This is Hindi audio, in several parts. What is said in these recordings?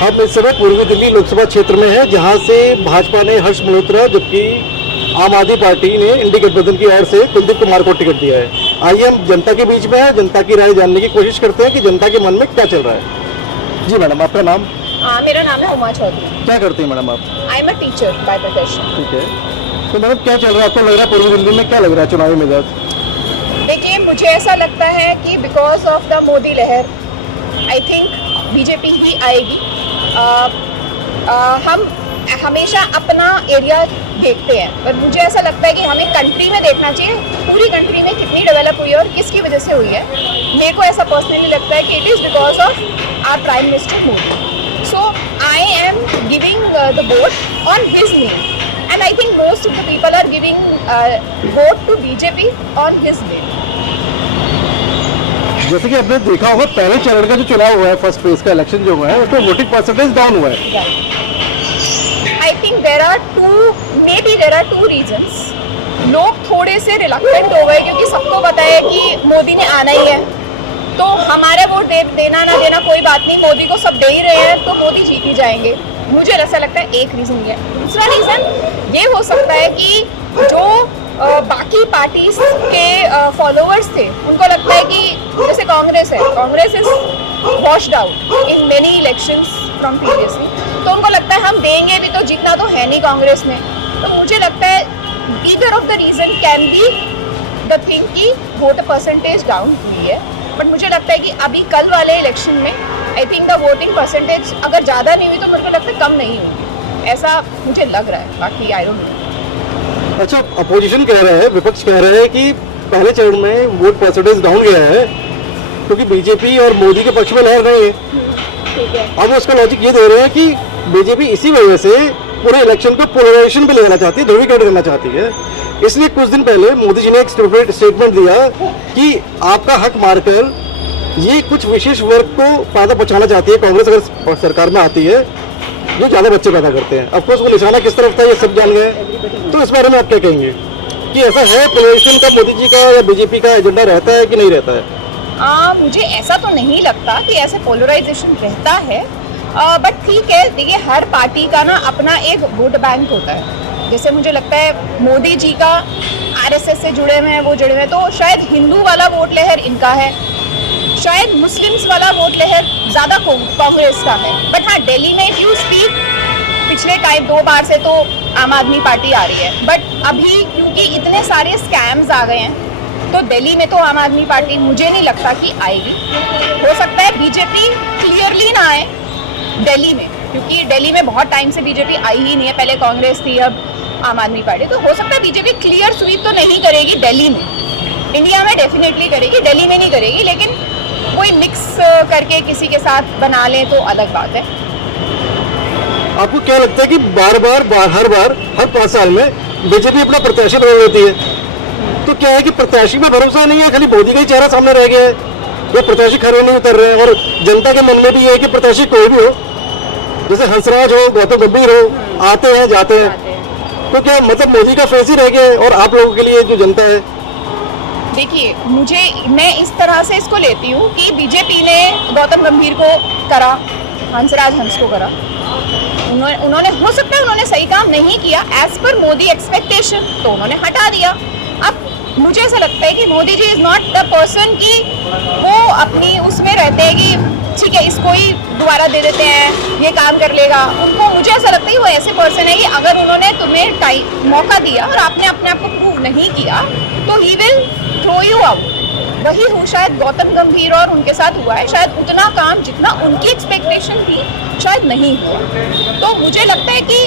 हम इस समय पूर्वी दिल्ली लोकसभा क्षेत्र में हैं, जहां से भाजपा ने हर्ष मल्होत्रा जबकि आम आदमी पार्टी ने इंडी गठबंधन की ओर से कुलदीप कुमार को टिकट दिया है। आइए हम जनता के बीच में है, जनता की राय जानने की कोशिश करते हैं कि जनता के मन में क्या चल रहा है। जी मैडम, आपका नाम? मेरा नाम है उमा चौधरी। क्या करते हैं मैडम आप? I am a teacher by profession. ठीक है, तो मैडम क्या चल रहा है, आपको लग रहा है पूर्वी दिल्ली में क्या लग रहा है चुनावी मिजाज? देखिए, मुझे ऐसा लगता है कि बिकॉज ऑफ द मोदी लहर आई थिंक बीजेपी ही आएगी। हम हमेशा अपना एरिया देखते हैं, पर मुझे ऐसा लगता है कि हमें कंट्री में देखना चाहिए, पूरी कंट्री में कितनी डेवलप हुई है और किसकी वजह से हुई है। मेरे को ऐसा पर्सनली लगता है कि it is because of our prime minister Modi. So I am giving the vote on his name and I think most of the people are giving vote to BJP on his name. जैसे कि आपने देखा होगा पहले चरण का जो चुनाव हुआ है, फर्स्ट फेज का इलेक्शन जो हुआ है, उसमें वोटिंग परसेंटेज डाउन हुआ है। I think there are two reasons. लोग थोड़े से रिलक्टेंट हो गए क्योंकि सबको पता है कि मोदी ने आना ही है, तो हमारा वोट देना ना देना कोई बात नहीं, मोदी को सब दे ही रहे हैं तो मोदी जीत ही जाएंगे। मुझे ऐसा लगता है एक रीज़न ये। दूसरा रीज़न ये हो सकता है कि जो बाकी पार्टीज के फॉलोअर्स थे, उनको लगता है कि जैसे कांग्रेस है, Congress is washed out in many elections from previously, तो उनको लगता है हम देंगे भी तो जीतना तो है नहीं कांग्रेस में। तो मुझे लगता है either of the reason can be the thing कि वोट परसेंटेज डाउन हुई है। बट मुझे लगता है कि अभी कल वाले इलेक्शन में I think the voting percentage अगर ज़्यादा नहीं हुई तो मेरे को लगता है कम नहीं होगी, ऐसा मुझे लग रहा है। बाकी आई डोंट नो। अच्छा, अपोजिशन कह रहा है, विपक्ष कह रहा है कि पहले चरण में वोट परसेंटेज डाउन गया है क्योंकि बीजेपी और मोदी के पक्ष में लहर रही है। ठीक है। अब उसका लॉजिक ये दे रहे हैं कि बीजेपी इसी वजह से पूरे इलेक्शन को पोलराइजेशन पे ले जाना चाहती है, ध्रुवीकरण करना चाहती है। इसलिए कुछ दिन पहले मोदी जी ने एक स्टेटमेंट दिया कि आपका हक मारकर ये कुछ विशेष वर्ग को फायदा पहुंचाना चाहती है कांग्रेस अगर सरकार में आती है, जो ज़्यादा बच्चे पैदा करते हैं। अब कोर्स वो निशाना किस तरफ था ये सब जान गए, तो इस बारे में आप क्या कहेंगे कि ऐसा है पोलराइजेशन का मोदी जी का या बीजेपी का एजेंडा रहता है कि नहीं रहता है? मुझे ऐसा तो नहीं लगता कि ऐसे पोलराइजेशन रहता है, बट ठीक है। देखिए, हर पार्टी का ना अपना एक वोट बैंक होता है। जैसे मुझे लगता है मोदी जी का आरएसएस से जुड़े हुए हैं, वो जुड़े हुए हैं, तो शायद हिंदू वाला वोट लहर इनका है, शायद मुस्लिम्स वाला वोट लहर ज़्यादा कांग्रेस का है। बट हाँ, दिल्ली में इफ यू स्पीक, पिछले टाइम 2 बार से तो आम आदमी पार्टी आ रही है, बट अभी क्योंकि इतने सारे स्कैम्स आ गए हैं तो दिल्ली में तो आम आदमी पार्टी मुझे नहीं लगता कि आएगी। हो सकता है बीजेपी क्लियरली ना आए दिल्ली में, क्योंकि दिल्ली में बहुत टाइम से बीजेपी आई ही नहीं है। पहले कांग्रेस थी, अब आम आदमी पार्टी, तो हो सकता है बीजेपी क्लियर स्वीप तो नहीं करेगी दिल्ली में। इंडिया में डेफिनेटली करेगी, दिल्ली में नहीं करेगी, लेकिन कोई मिक्स करके किसी के साथ बना लें तो अलग बात है। आपको क्या लगता है कि हर बार हर 5 साल में बीजेपी अपना प्रत्याशी बदल देती है, तो क्या है कि प्रत्याशी में भरोसा नहीं है, खाली मोदी का ही चेहरा सामने रह गया है, या प्रत्याशी खड़े नहीं उतर रहे हैं? और जनता के मन में भी ये है कि प्रत्याशी कोई भी हो, जैसे हंसराज हो, गौतम गंभीर हो, आते हैं जाते हैं, तो क्या मतलब मोदी का फेस ही रह गया है और आप लोगों के लिए जो जनता है? देखिए, मैं इस तरह से इसको लेती हूँ कि बीजेपी ने गौतम गंभीर को करा, हंसराज हंस को करा, उन्होंने हो सकता है उन्होंने सही काम नहीं किया एज पर मोदी एक्सपेक्टेशन, तो उन्होंने हटा दिया। अब मुझे ऐसा लगता है कि Modi ji is not the person कि वो अपनी उसमें रहते हैं कि ठीक है इसको ही दोबारा दे देते हैं, ये काम कर लेगा। उनको मुझे ऐसा लगता है कि वो ऐसे पर्सन है कि अगर उन्होंने तुम्हें मौका दिया और आपने अपने आप को प्रूव नहीं किया तो he will throw you out. वही हो शायद गौतम गंभीर और उनके साथ हुआ है, शायद उतना काम जितना उनकी एक्सपेक्टेशन थी शायद नहीं हुआ। तो मुझे लगता है कि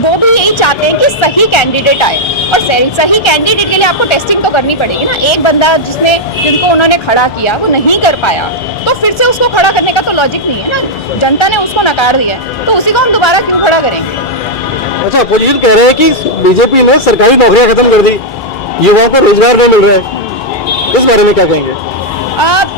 वो भी यही चाहते हैं कि सही कैंडिडेट आए, और सही कैंडिडेट के लिए आपको टेस्टिंग तो करनी पड़ेगी ना। एक बंदा जिनको उन्होंने खड़ा किया वो नहीं कर पाया, तो फिर से उसको खड़ा करने का तो लॉजिक नहीं है ना। जनता ने उसको नकार दिया तो उसी को हम दोबारा क्यों खड़ा करेंगे? अच्छा, अपोजिशन कह रहे हैं कि बीजेपी ने सरकारी नौकरियां खत्म कर दी, युवाओं को रोजगार नहीं मिल रहा है, इस बारे में क्या कहेंगे?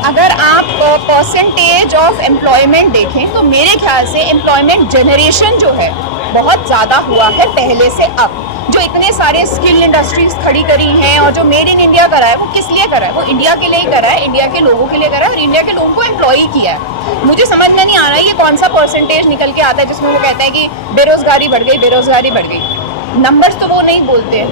अगर आप परसेंटेज ऑफ एम्प्लॉयमेंट देखें तो मेरे ख्याल से एम्प्लॉयमेंट जनरेशन जो है बहुत ज़्यादा हुआ है पहले से अब। जो इतने सारे स्किल इंडस्ट्रीज खड़ी करी हैं और जो मेड इन इंडिया करा है, वो किस लिए करा है? वो इंडिया के लिए ही करा है, इंडिया के लोगों के लिए करा है और इंडिया के लोगों को एम्प्लॉय किया है। मुझे समझ में नहीं आ रहा है ये कौन सा परसेंटेज निकल के आता है जिसमें वो कहता है कि बेरोजगारी बढ़ गई, बेरोजगारी बढ़ गई। नंबर्स तो वो नहीं बोलते हैं।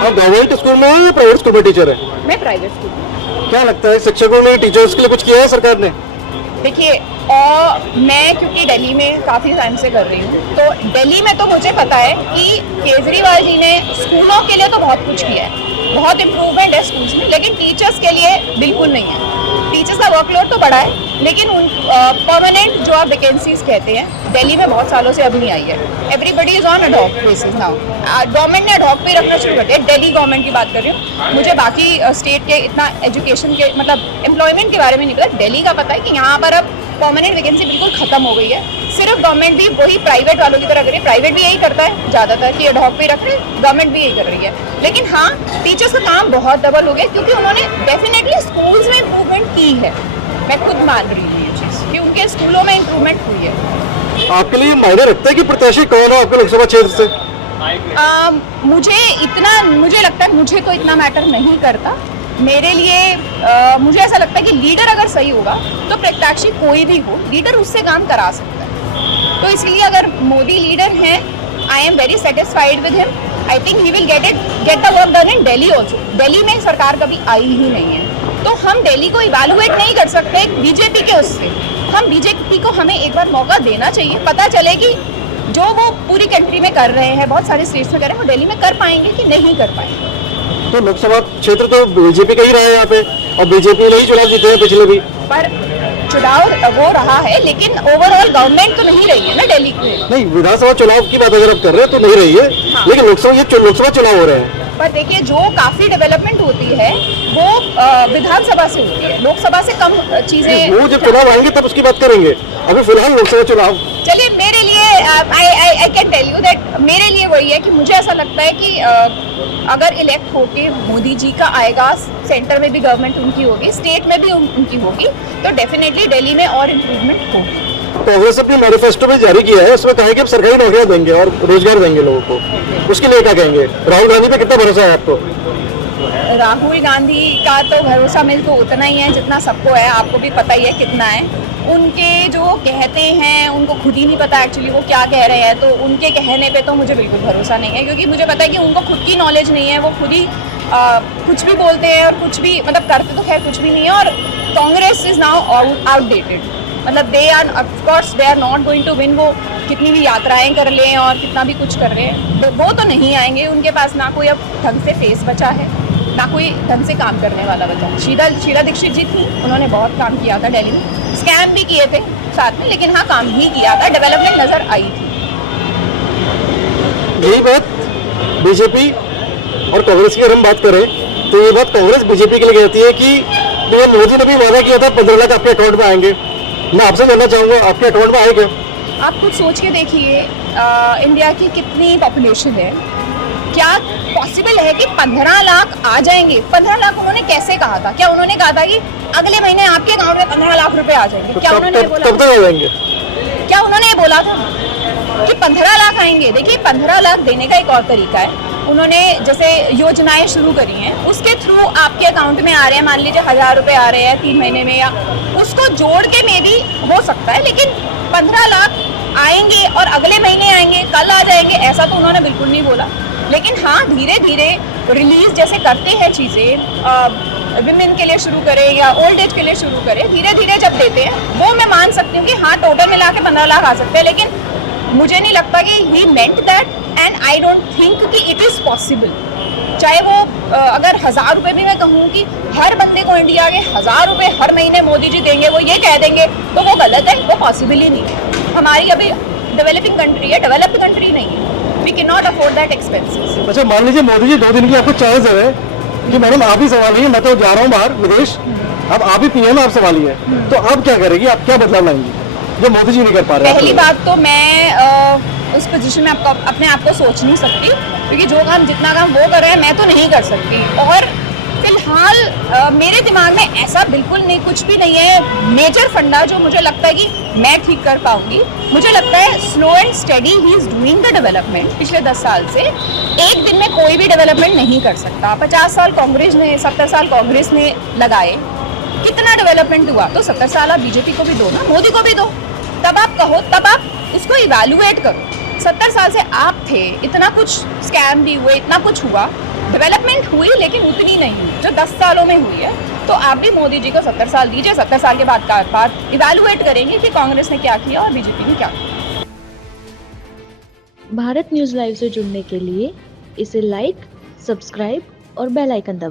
आप गवर्नमेंट स्कूल में हैं या प्राइवेट स्कूल में टीचर है? मैं प्राइवेट स्कूल में। क्या लगता है शिक्षकों ने, टीचर्स के लिए कुछ किया है सरकार ने? देखिए, और मैं क्योंकि दिल्ली में काफ़ी टाइम से कर रही हूँ, तो दिल्ली में तो मुझे पता है कि केजरीवाल जी ने स्कूलों के लिए तो बहुत कुछ किया है, बहुत इम्प्रूवमेंट है स्कूल्स में, लेकिन टीचर्स के लिए बिल्कुल नहीं है। टीचर्स का वर्कलोड तो बढ़ा है, लेकिन उन परमानेंट जो आप वैकेंसीज कहते हैं, दिल्ली में बहुत सालों से अब नहीं आई है। Everybody is on ad hoc basis now. Government ने अडॉक पे रखना शुरू कर दिया। दिल्ली गवर्नमेंट की बात कर रही हूँ, मुझे बाकी स्टेट के इतना एजुकेशन के मतलब एम्प्लॉयमेंट के बारे में नहीं पता। दिल्ली का पता है कि यहाँ पर अब परमानेंट वैकेंसी बिल्कुल खत्म हो गई है। सिर्फ गवर्नमेंट भी वही प्राइवेट वालों की तरह कर रही है। प्राइवेट भी यही करता है ज़्यादातर कि अडॉक पे रख रहे हैं, गवर्नमेंट भी यही कर रही है। लेकिन हाँ, टीचर्स का काम बहुत डबल हो गया क्योंकि उन्होंने डेफिनेटली स्कूल्स में इम्प्रूवमेंट की है। मैं खुद मान रही हूँ ये चीज़ कि उनके स्कूलों में इम्प्रूवमेंट हुई है। आपके लिए मायने रखता है कि प्रत्याशी कौन है आपके लोकसभा क्षेत्र से? मुझे लगता है मुझे तो इतना मैटर नहीं करता। मेरे लिए मुझे ऐसा लगता है कि लीडर अगर सही होगा तो प्रत्याशी कोई भी हो, लीडर उससे काम करा सकता है। तो इसलिए अगर मोदी लीडर हैं, I am very satisfied with him. I think he will get the work done in Delhi also. Delhi में सरकार कभी आई ही नहीं है, तो हम दिल्ली को इवैल्यूएट नहीं कर सकते बीजेपी के उससे। हम बीजेपी को हमें एक बार मौका देना चाहिए, पता चले कि जो वो पूरी कंट्री में कर रहे हैं, बहुत सारे स्टेट्स में कर रहे हैं, वो दिल्ली में कर पाएंगे कि नहीं कर पाएंगे। तो लोकसभा क्षेत्र तो बीजेपी का ही रहा है यहाँ पे, और बीजेपी ने ही चुनाव जीते हैं पिछले भी। पर चुनाव वो रहा है, लेकिन ओवरऑल गवर्नमेंट तो नहीं रही है ना दिल्ली में। नहीं, विधानसभा चुनाव की बात अगर आप कर रहे हैं तो नहीं रही है। हाँ। लेकिन लोकसभा चुनाव हो रहे हैं। पर देखिए, जो काफी डेवलपमेंट होती है वो विधानसभा से होती है, लोकसभा से कम चीजें। वो जब चुनाव आएंगे तब उसकी बात करेंगे, अभी फिलहाल लोकसभा चुनाव। चलिए, मेरे लिए I can tell you that मेरे लिए वही है कि मुझे ऐसा लगता है कि अगर इलेक्ट होके मोदी जी का आएगा, सेंटर में भी गवर्नमेंट उनकी होगी, स्टेट में भी उनकी होगी, तो डेफिनेटली दिल्ली में और इम्प्रूवमेंट होगी। कांग्रेस अपने मैनिफेस्टो में जारी किया है, उसमें कहा है कि हम सरकारी नौकरियां देंगे और रोजगार देंगे लोगों को। उसके लिए क्या कहेंगे? राहुल गांधी पे कितना भरोसा है आपको? राहुल गांधी का तो भरोसा मिल तो उतना ही है जितना सबको है, आपको भी पता ही है कितना है। उनके जो कहते हैं उनको खुद ही नहीं पता एक्चुअली वो क्या कह रहे हैं, तो उनके कहने पे तो मुझे बिल्कुल भरोसा नहीं है, क्योंकि मुझे पता है कि उनको खुद की नॉलेज नहीं है। वो खुद ही कुछ भी बोलते हैं और कुछ भी मतलब करते तो खैर कुछ भी नहीं है। और कांग्रेस इज नाउ आउटडेटेड, मतलब they are not going to win. वो कितनी भी यात्राएं कर लें और कितना भी कुछ कर रहे हैं, तो वो तो नहीं आएंगे। उनके पास ना कोई अब ढंग से फेस बचा है, ना कोई ढंग से काम करने वाला बचा। शीला दीक्षित जी थी, उन्होंने बहुत काम किया था दिल्ली में, स्कैम भी किए थे साथ में, लेकिन हाँ काम भी किया था, डेवलपमेंट नजर आई थी। यही बात बीजेपी और कांग्रेस की अगर हम बात करें तो ये बात कांग्रेस बीजेपी के लिए कहती है कि पीएम मोदी ने भी वादा किया था 15 लाख आपके अकाउंट में आएंगे। मैं आपसे जानना चाहूँगा, आपके अकाउंट में आए क्या? आप कुछ सोच के देखिए, इंडिया की कितनी पॉपुलेशन है, क्या पॉसिबल है कि 15 लाख आ जाएंगे? 15 लाख उन्होंने कैसे कहा था? क्या उन्होंने कहा था कि अगले महीने आपके अकाउंट में 15 लाख रुपए आ जाएंगे? क्या उन्होंने बोला? कब तक आ जाएंगे? क्या उन्होंने ये बोला था कि 15 लाख आएंगे? देखिए, 15 लाख देने का एक और तरीका है। उन्होंने जैसे योजनाएं शुरू करी हैं, उसके थ्रू आपके अकाउंट में आ रहे हैं, मान लीजिए 1000 रुपए आ रहे हैं 3 महीने में, या उसको जोड़ के में भी हो सकता है। लेकिन 15 लाख आएंगे और अगले महीने आएंगे, कल आ जाएंगे, ऐसा तो उन्होंने बिल्कुल नहीं बोला। लेकिन हाँ, धीरे धीरे रिलीज जैसे करते हैं चीज़ें, विमेन के लिए शुरू करें या ओल्ड एज के लिए शुरू करें, धीरे धीरे जब देते हैं वो मैं मान सकती हूँ कि हाँ टोटल मिला के 15 लाख आ सकते हैं। लेकिन मुझे नहीं लगता कि he meant that, and I don't think कि इट इज़ पॉसिबल। चाहे वो अगर 1000 रुपये भी मैं कहूँ कि हर बंदे को इंडिया के 1000 रुपये हर महीने मोदी जी देंगे, वो ये कह देंगे, तो वो गलत है, वो पॉसिबल ही नहीं है। हमारी अभी डेवलपिंग कंट्री है, डेवलप्ड कंट्री नहीं है। We can not afford that expenses. अच्छा, मान लीजिए मोदी जी 2 दिन की आपको चॉइस है कि मैडम आप ही संभालिए, मैं तो जा रहा हूँ बाहर विदेश, अब आप ही पीएम आप संभालिए, तो आप क्या करेगी? आप क्या बदलाव लाएंगी जो मोदी जी नहीं कर पा रहे? पहली बात तो मैं उस पोजीशन में अपने आप को सोच नहीं सकती, क्योंकि जो काम जितना काम वो कर रहे हैं मैं तो नहीं कर सकती। और फिलहाल मेरे दिमाग में ऐसा बिल्कुल नहीं, कुछ भी नहीं है मेजर फंडा जो मुझे लगता है कि मैं ठीक कर पाऊंगी। मुझे लगता है slow and steady he is doing the development. पिछले 10 साल से एक दिन में कोई भी डेवलपमेंट नहीं कर सकता। 50 साल कांग्रेस ने, 70 साल कांग्रेस ने लगाए, कितना डेवलपमेंट हुआ? तो 70 साल आप बीजेपी को भी दो ना, मोदी को भी दो, तब आप कहो, तब आप इसको इवैल्यूएट करो। 70 साल से आप थे, इतना कुछ स्कैम भी हुए, इतना कुछ हुआ, डेवलपमेंट हुई लेकिन उतनी नहीं हुई जो 10 सालों में हुई है। तो आप भी मोदी जी को 70 साल दीजिए, 70 साल के बाद इवैल्यूएट करेंगे कि कांग्रेस ने क्या किया और बीजेपी ने क्या किया। भारत न्यूज़ लाइव से जुड़ने के लिए इसे लाइक, सब्सक्राइब और बेल आइकन दबाएं।